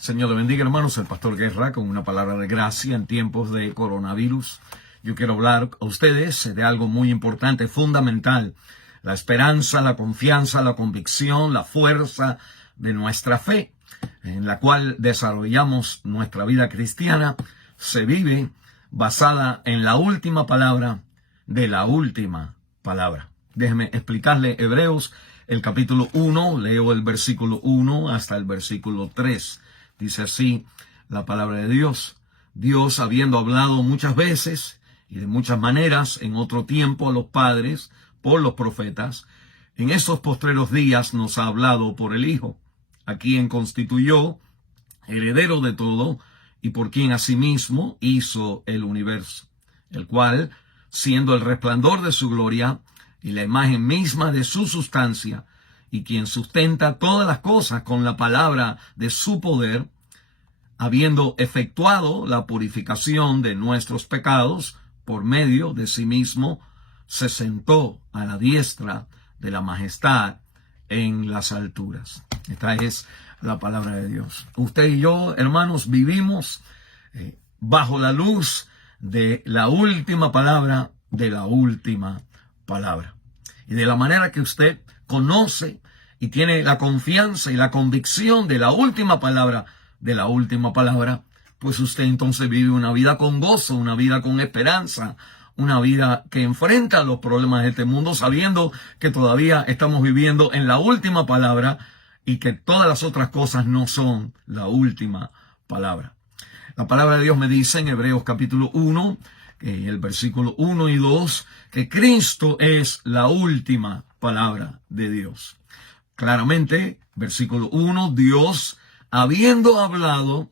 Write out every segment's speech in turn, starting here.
Señor le bendiga, hermanos. El pastor Guerra con una palabra de gracia en tiempos de coronavirus. Yo quiero hablar a ustedes de algo muy importante, fundamental. La esperanza, la confianza, la convicción, la fuerza de nuestra fe, en la cual desarrollamos nuestra vida cristiana, se vive basada en la última palabra de la última palabra. Déjeme explicarle Hebreos, el capítulo 1, leo el versículo 1 hasta el versículo 3. Dice así la palabra de Dios. Dios, habiendo hablado muchas veces y de muchas maneras en otro tiempo a los padres por los profetas, en estos postreros días nos ha hablado por el Hijo, a quien constituyó heredero de todo y por quien asimismo hizo el universo, el cual, siendo el resplandor de su gloria y la imagen misma de su sustancia, y quien sustenta todas las cosas con la palabra de su poder, habiendo efectuado la purificación de nuestros pecados por medio de sí mismo, se sentó a la diestra de la majestad en las alturas. Esta es la palabra de Dios. Usted y yo, hermanos, vivimos bajo la luz de la última palabra de la última palabra. Y de la manera que usted conoce y tiene la confianza y la convicción de la última palabra de la última palabra, pues usted entonces vive una vida con gozo, una vida con esperanza, una vida que enfrenta los problemas de este mundo sabiendo que todavía estamos viviendo en la última palabra y que todas las otras cosas no son la última palabra. La palabra de Dios me dice en Hebreos capítulo 1, el versículo 1 y 2, que Cristo es la última palabra de Dios. Claramente, versículo 1, Dios, habiendo hablado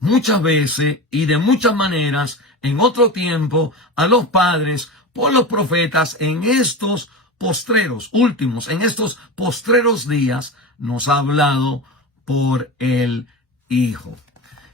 muchas veces y de muchas maneras en otro tiempo a los padres por los profetas, en estos postreros últimos, en estos postreros días, nos ha hablado por el Hijo.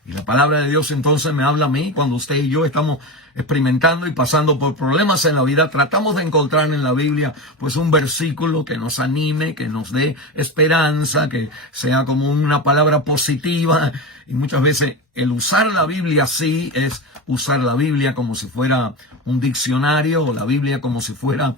Y la palabra de Dios entonces me habla a mí cuando usted y yo estamos experimentando y pasando por problemas en la vida. Tratamos de encontrar en la Biblia pues un versículo que nos anime, que nos dé esperanza, que sea como una palabra positiva. Y muchas veces el usar la Biblia así es usar la Biblia como si fuera un diccionario o la Biblia como si fuera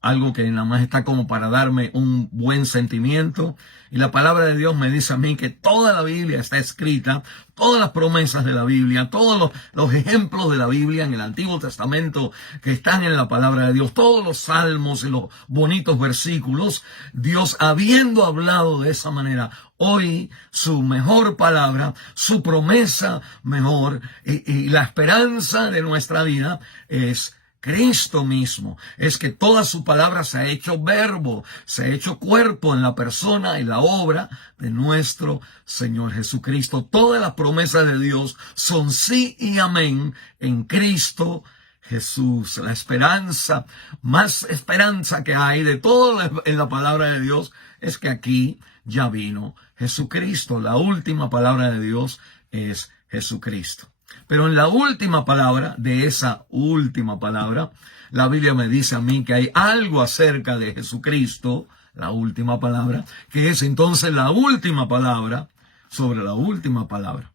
algo que nada más está como para darme un buen sentimiento. Y la palabra de Dios me dice a mí que toda la Biblia está escrita, todas las promesas de la Biblia, todos los ejemplos de la Biblia en el Antiguo Testamento que están en la palabra de Dios, todos los salmos y los bonitos versículos, Dios habiendo hablado de esa manera, hoy su mejor palabra, su promesa mejor y la esperanza de nuestra vida es Cristo mismo. Es que toda su palabra se ha hecho verbo, se ha hecho cuerpo en la persona y la obra de nuestro Señor Jesucristo. Todas las promesas de Dios son sí y amén en Cristo Jesús. La esperanza, más esperanza que hay de todo en la palabra de Dios es que aquí ya vino Jesucristo. La última palabra de Dios es Jesucristo. Pero en la última palabra de esa última palabra, la Biblia me dice a mí que hay algo acerca de Jesucristo, la última palabra, que es entonces la última palabra sobre la última palabra.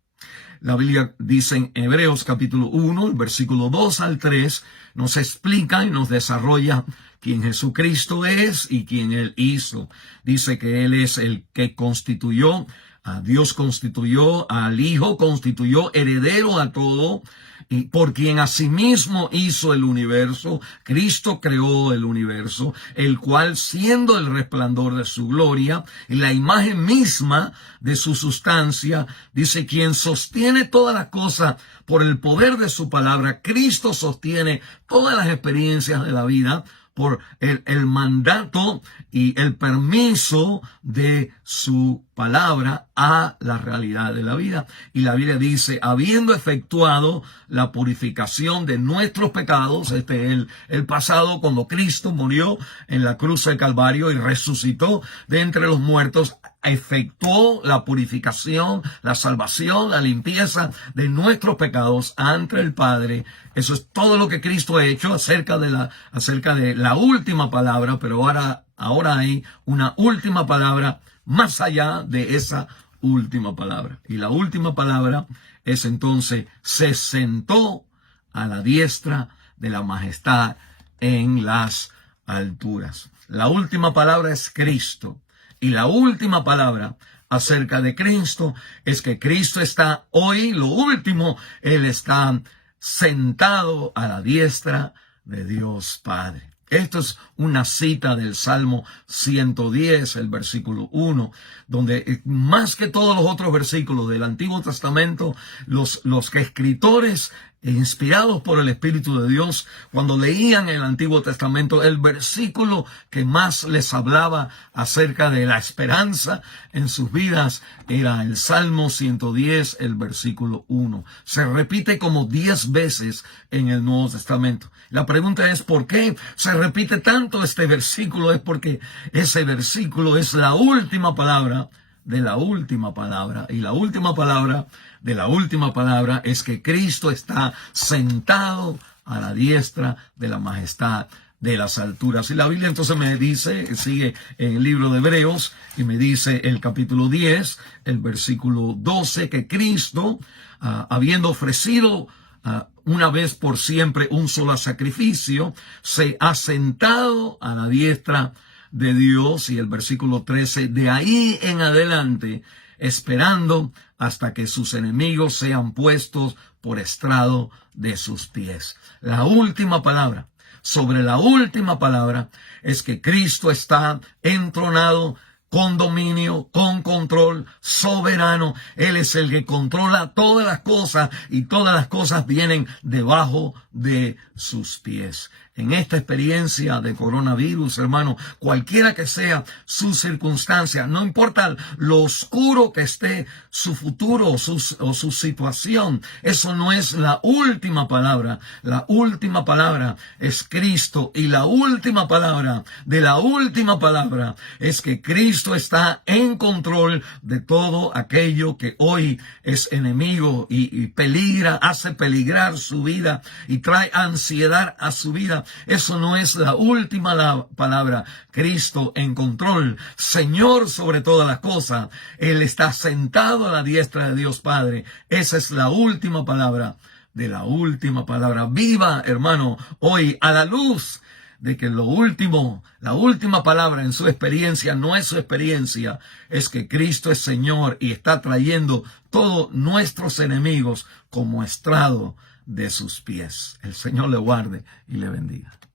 La Biblia dice en Hebreos capítulo 1, el versículo 2 al 3, nos explica y nos desarrolla quién Jesucristo es y quién Él hizo. Dice que Él es el que constituyó, a Dios constituyó, al Hijo constituyó heredero a todo, y por quien asimismo hizo el universo. Cristo creó el universo, el cual siendo el resplandor de su gloria y la imagen misma de su sustancia, dice quien sostiene todas las cosas por el poder de su palabra. Cristo sostiene todas las experiencias de la vida por el mandato y el permiso de su palabra a la realidad de la vida. Y la Biblia dice, habiendo efectuado la purificación de nuestros pecados, este es el pasado, cuando Cristo murió en la cruz del Calvario y resucitó de entre los muertos, efectuó la purificación, la salvación, la limpieza de nuestros pecados ante el Padre. Eso es todo lo que Cristo ha hecho acerca de la última palabra, pero ahora hay una última palabra más allá de esa última palabra. Y la última palabra es entonces, se sentó a la diestra de la majestad en las alturas. La última palabra es Cristo. Y la última palabra acerca de Cristo es que Cristo está hoy, lo último, Él está sentado a la diestra de Dios Padre. Esto es una cita del Salmo 110, el versículo 1, donde más que todos los otros versículos del Antiguo Testamento, los escritores inspirados por el Espíritu de Dios, cuando leían el Antiguo Testamento, el versículo que más les hablaba acerca de la esperanza en sus vidas era el Salmo 110, el versículo 1. Se repite como 10 veces en el Nuevo Testamento. La pregunta es, ¿por qué se repite tanto este versículo? Es porque ese versículo es la última palabra de la última palabra. Y la última palabra de la última palabra es que Cristo está sentado a la diestra de la majestad de las alturas. Y la Biblia entonces me dice, sigue en el libro de Hebreos, y me dice el capítulo 10, el versículo 12, que Cristo, habiendo ofrecido una vez por siempre un solo sacrificio, se ha sentado a la diestra de Dios. Y el versículo 13, de ahí en adelante, esperando hasta que sus enemigos sean puestos por estrado de sus pies. La última palabra, sobre la última palabra, es que Cristo está entronado con dominio, con control, soberano. Él es el que controla todas las cosas y todas las cosas vienen debajo de sus pies. En esta experiencia de coronavirus, hermano, cualquiera que sea su circunstancia, no importa lo oscuro que esté su futuro o su situación, eso no es la última palabra. La última palabra es Cristo, y la última palabra de la última palabra es que Cristo está en control de todo aquello que hoy es enemigo y peligra, hace peligrar su vida y trae ansiedad a su vida. Eso no es la última palabra. Cristo en control, Señor sobre todas las cosas. Él está sentado a la diestra de Dios Padre. Esa es la última palabra de la última palabra. Viva, hermano, hoy a la luz de que la última palabra en su experiencia no es su experiencia, es que Cristo es Señor y está trayendo todos nuestros enemigos como estrado de sus pies. El Señor le guarde y le bendiga.